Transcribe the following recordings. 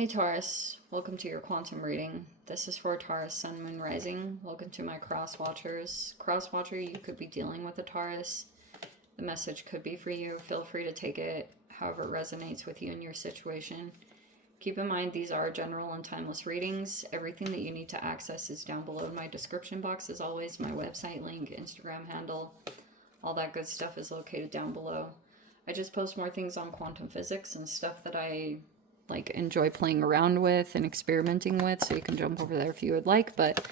Hey Taurus, welcome to your quantum reading. This is for Taurus, Sun, Moon, Rising. Welcome to my cross watchers. Cross watcher, you could be dealing with a Taurus. The message could be for you. Feel free to take it however it resonates with you and your situation. Keep in mind these are general and timeless readings. Everything that you need to access is down below in my description box. As always, my website link, Instagram handle, all that good stuff is located down below. I just post more things on quantum physics and stuff that I enjoy playing around with and experimenting with, so you can jump over there if you would like, but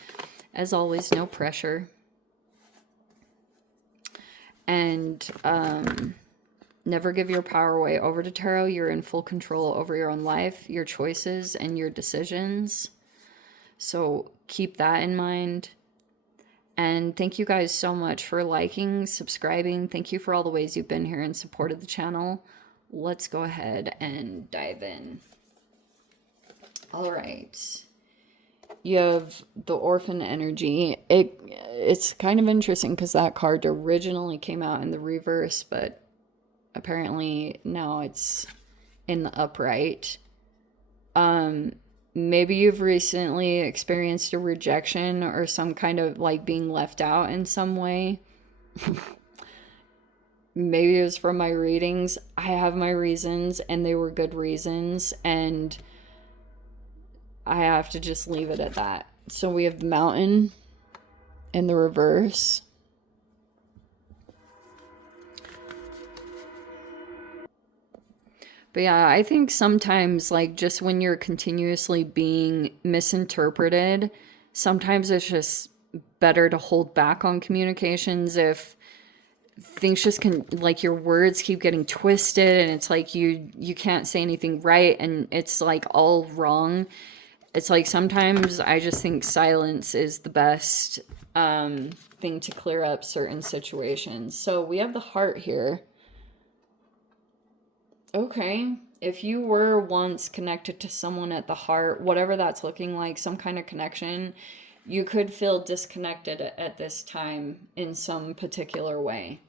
as always, no pressure. And never give your power away over to tarot. You're in full control over your own life, your choices, and your decisions, so keep that in mind. And thank you guys so much for liking, subscribing. Thank you for all the ways you've been here and supported the channel. Let's go ahead and dive in. All right. You have the orphan energy. It's kind of interesting because that card originally came out in the reverse, but apparently now it's in the upright. Maybe you've recently experienced a rejection or some kind of being left out in some way. Maybe it was from my readings. I have my reasons, and they were good reasons, and I have to just leave it at that. So we have the mountain in the reverse. But yeah, I think sometimes, just when you're continuously being misinterpreted, sometimes it's just better to hold back on communications if things just can, your words keep getting twisted, and it's you can't say anything right, and it's all wrong. It's sometimes I just think silence is the best thing to clear up certain situations. So we have the heart here. Okay, if you were once connected to someone at the heart, whatever that's looking like, some kind of connection, you could feel disconnected at this time in some particular way.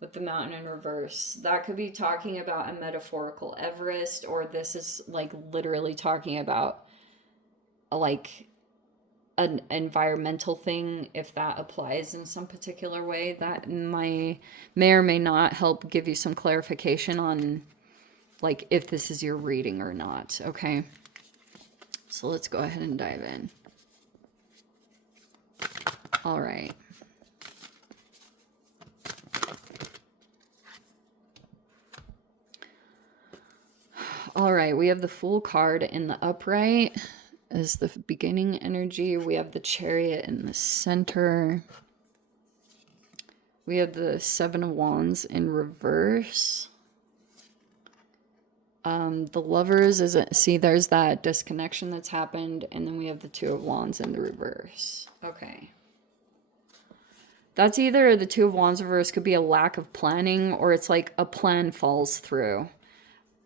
With the mountain in reverse, that could be talking about a metaphorical Everest, or this is literally talking about an environmental thing, if that applies in some particular way. That may or may not help give you some clarification on if this is your reading or not. Okay, so let's go ahead and dive in. All right. All right, we have the Fool card in the upright as the beginning energy. We have the Chariot in the center. We have the Seven of Wands in reverse. The Lovers see, there's that disconnection that's happened, and then we have the Two of Wands in the reverse. Okay. That's either the Two of Wands reverse could be a lack of planning, or it's a plan falls through.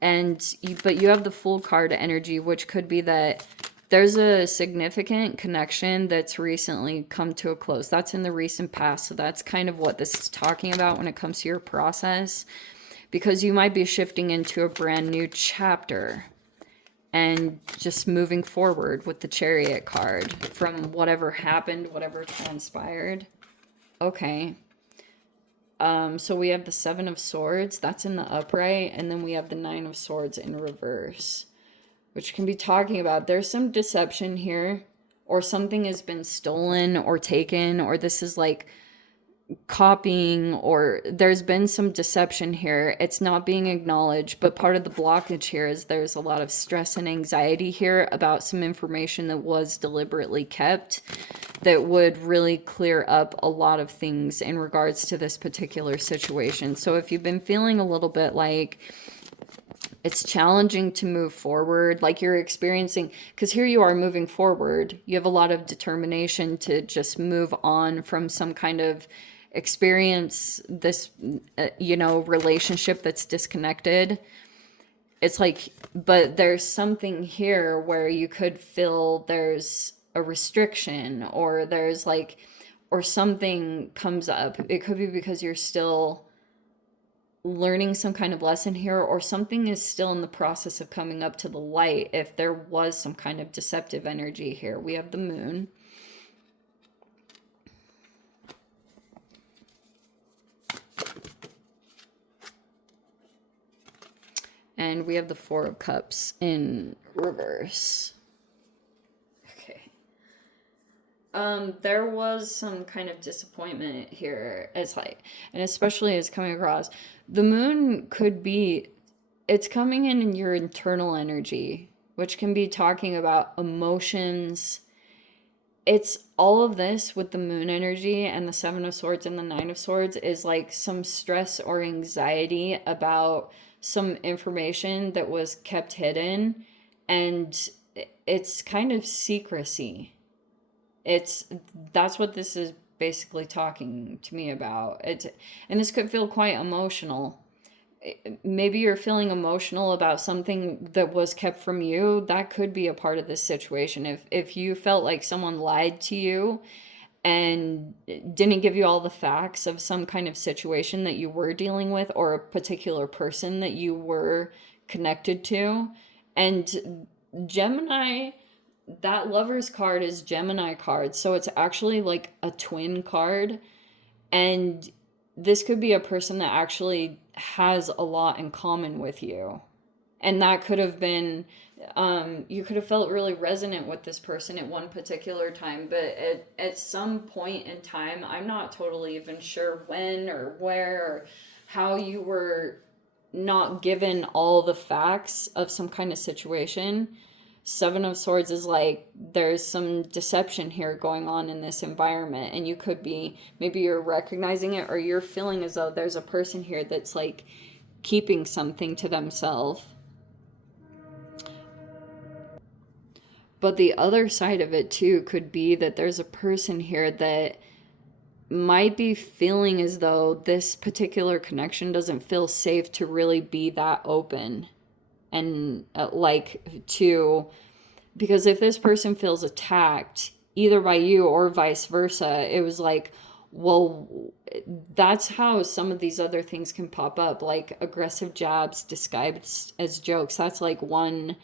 But you have the Fool card energy, which could be that there's a significant connection that's recently come to a close. That's in the recent past. So that's kind of what this is talking about when it comes to your process, because you might be shifting into a brand new chapter and just moving forward with the Chariot card from whatever happened, whatever transpired. Okay. So we have the Seven of Swords, that's in the upright, and then we have the Nine of Swords in reverse, which can be talking about there's some deception here, or something has been stolen or taken, or this is copying, or there's been some deception here. It's not being acknowledged, but part of the blockage here is there's a lot of stress and anxiety here about some information that was deliberately kept that would really clear up a lot of things in regards to this particular situation. So if you've been feeling a little bit it's challenging to move forward, you're experiencing, because here you are moving forward, you have a lot of determination to just move on from some kind of experience, this relationship that's disconnected. It's but there's something here where you could feel there's a restriction, or there's or something comes up. It could be because you're still learning some kind of lesson here, or something is still in the process of coming up to the light if there was some kind of deceptive energy here. We have the moon. And we have the Four of Cups in reverse. Okay. There was some kind of disappointment here, as like, and especially as coming across. The moon could be, it's coming in your internal energy, which can be talking about emotions. It's all of this with the moon energy and the Seven of Swords and the Nine of Swords is like some stress or anxiety about some information that was kept hidden, and it's kind of secrecy. That's what this is basically talking to me about. And this could feel quite emotional. Maybe you're feeling emotional about something that was kept from you. That could be a part of this situation. If you felt like someone lied to you and didn't give you all the facts of some kind of situation that you were dealing with, or a particular person that you were connected to. And Gemini, that Lover's card is Gemini card, so it's actually like a twin card. And this could be a person that actually has a lot in common with you. And that could have been, you could have felt really resonant with this person at one particular time, but at some point in time, I'm not totally even sure when or where or how you were not given all the facts of some kind of situation. Seven of Swords is like, there's some deception here going on in this environment, and you could be, maybe you're recognizing it, or you're feeling as though there's a person here that's like keeping something to themselves. But the other side of it too could be that there's a person here that might be feeling as though this particular connection doesn't feel safe to really be that open. And because if this person feels attacked either by you or vice versa, it was like, well, that's how some of these other things can pop up, like aggressive jabs disguised as jokes. That's like one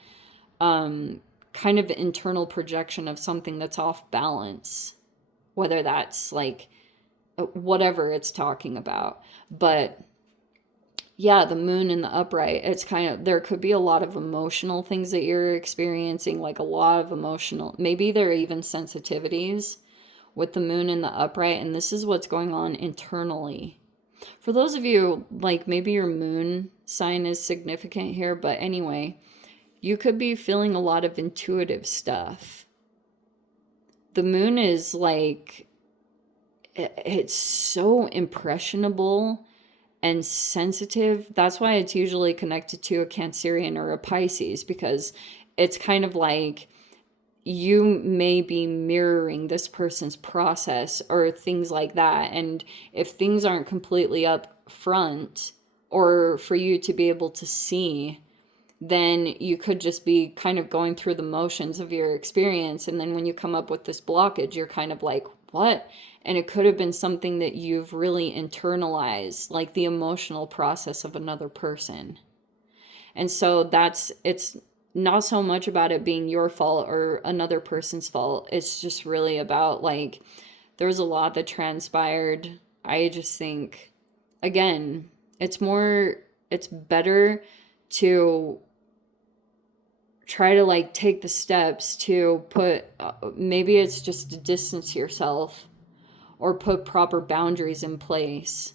kind of internal projection of something that's off balance, whether that's like whatever it's talking about. But yeah, the moon in the upright, it's kind of, there could be a lot of emotional things that you're experiencing, like a lot of emotional, maybe there are even sensitivities with the moon in the upright, and this is what's going on internally. For those of you, like maybe your moon sign is significant here, but anyway, you could be feeling a lot of intuitive stuff. The moon is like, it's so impressionable and sensitive. That's why it's usually connected to a Cancerian or a Pisces, because it's kind of like you may be mirroring this person's process or things like that. And if things aren't completely up front or for you to be able to see, then you could just be kind of going through the motions of your experience. And then when you come up with this blockage, you're kind of like, what? And it could have been something that you've really internalized, like the emotional process of another person. And so it's not so much about it being your fault or another person's fault. It's just really about like, there was a lot that transpired. I just think, again, it's better to try to like take the steps to put, maybe it's just to distance yourself or put proper boundaries in place.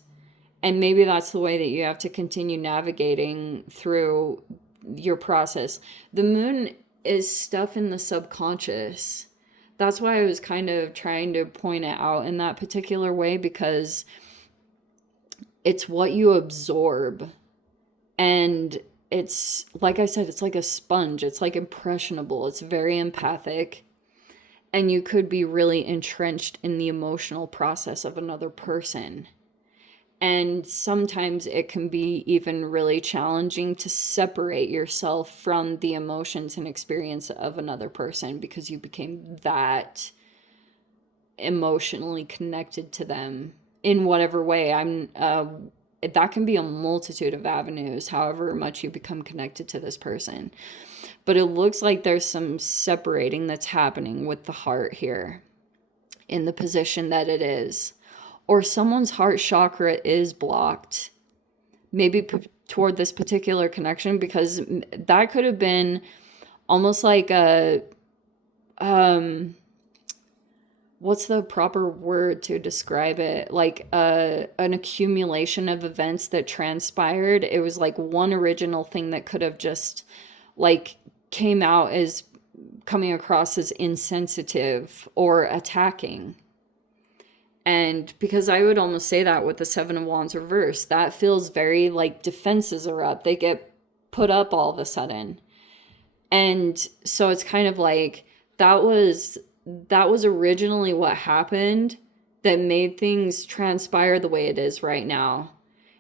And maybe that's the way that you have to continue navigating through your process. The moon is stuff in the subconscious. That's why I was kind of trying to point it out in that particular way, because it's what you absorb. And it's, like I said, it's like a sponge. It's like impressionable. It's very empathic. And you could be really entrenched in the emotional process of another person. And sometimes it can be even really challenging to separate yourself from the emotions and experience of another person, because you became that emotionally connected to them in whatever way. that can be a multitude of avenues, however much you become connected to this person. But it looks like there's some separating that's happening with the heart here in the position that it is. Or someone's heart chakra is blocked, maybe toward this particular connection, because that could have been almost like a, what's the proper word to describe it? Like an accumulation of events that transpired. It was like one original thing that could have just like came out as coming across as insensitive or attacking. And because I would almost say that with the Seven of Wands reverse, that feels very like defenses are up. They get put up all of a sudden. And so it's kind of like that was originally what happened that made things transpire the way it is right now.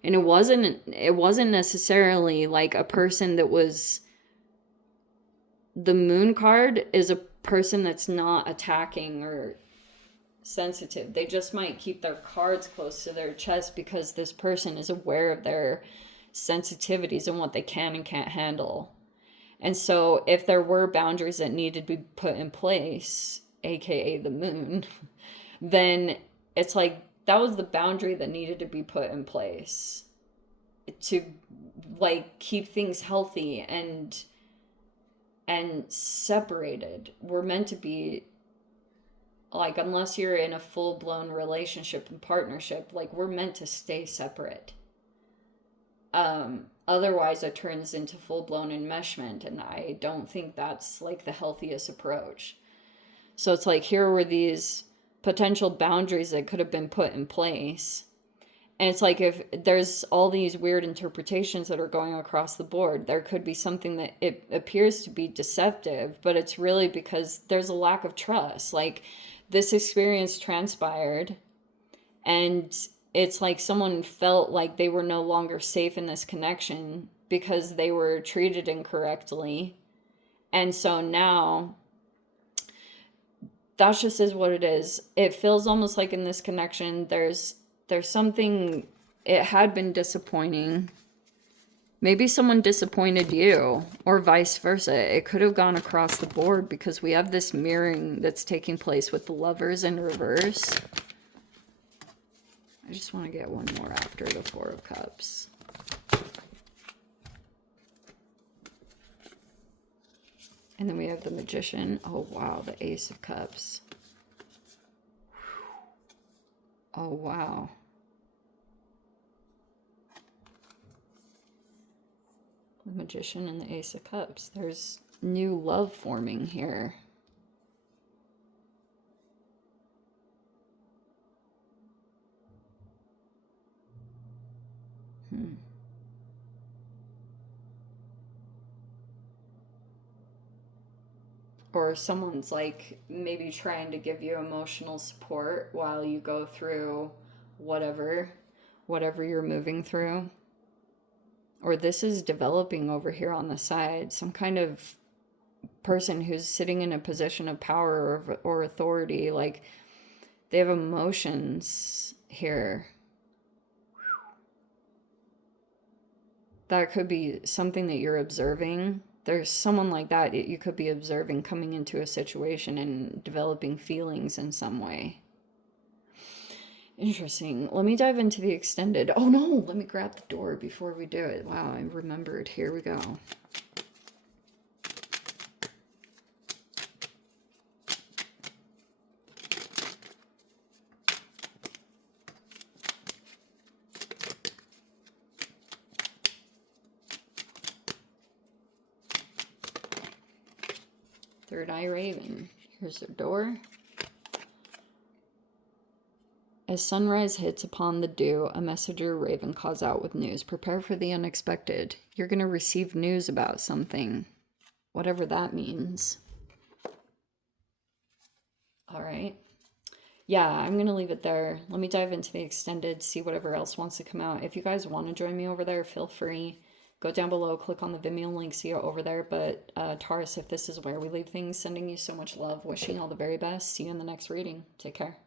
And it wasn't necessarily like a person that was, the moon card is a person that's not attacking or sensitive. They just might keep their cards close to their chest because this person is aware of their sensitivities and what they can and can't handle. And so if there were boundaries that needed to be put in place, aka the moon, then it's like that was the boundary that needed to be put in place to like keep things healthy and separated. We're meant to be like, unless you're in a full-blown relationship and partnership, like we're meant to stay separate. Otherwise it turns into full-blown enmeshment, and I don't think that's like the healthiest approach. So it's like here were these potential boundaries that could have been put in place. And it's like if there's all these weird interpretations that are going across the board, there could be something that it appears to be deceptive, but it's really because there's a lack of trust. Like this experience transpired, and it's like someone felt like they were no longer safe in this connection because they were treated incorrectly. And so now that just is what it is. It feels almost like in this connection, there's something, it had been disappointing. Maybe someone disappointed you or vice versa. It could have gone across the board because we have this mirroring that's taking place with the Lovers in reverse. I just want to get one more after the Four of Cups. And then we have the Magician. Oh, wow. The Ace of Cups. Oh, wow. The Magician and the Ace of Cups. There's new love forming here. Or someone's like maybe trying to give you emotional support while you go through whatever you're moving through. Or this is developing over here on the side. Some kind of person who's sitting in a position of power or authority. Like they have emotions here. That could be something that you're observing. There's someone like that you could be observing coming into a situation and developing feelings in some way. Interesting. Let me dive into the extended. Oh no, let me grab the door before we do it. Wow, I remembered. Here we go. Third Eye Raven. Here's the door. As sunrise hits upon the dew, a messenger raven calls out with news. Prepare for the unexpected. You're going to receive news about something, whatever that means. All right. Yeah, I'm going to leave it there. Let me dive into the extended, see whatever else wants to come out. If you guys want to join me over there, feel free. Go down below, click on the Vimeo link, see you over there. But Taurus, if this is where we leave things, sending you so much love, wishing you all the very best. See you in the next reading. Take care.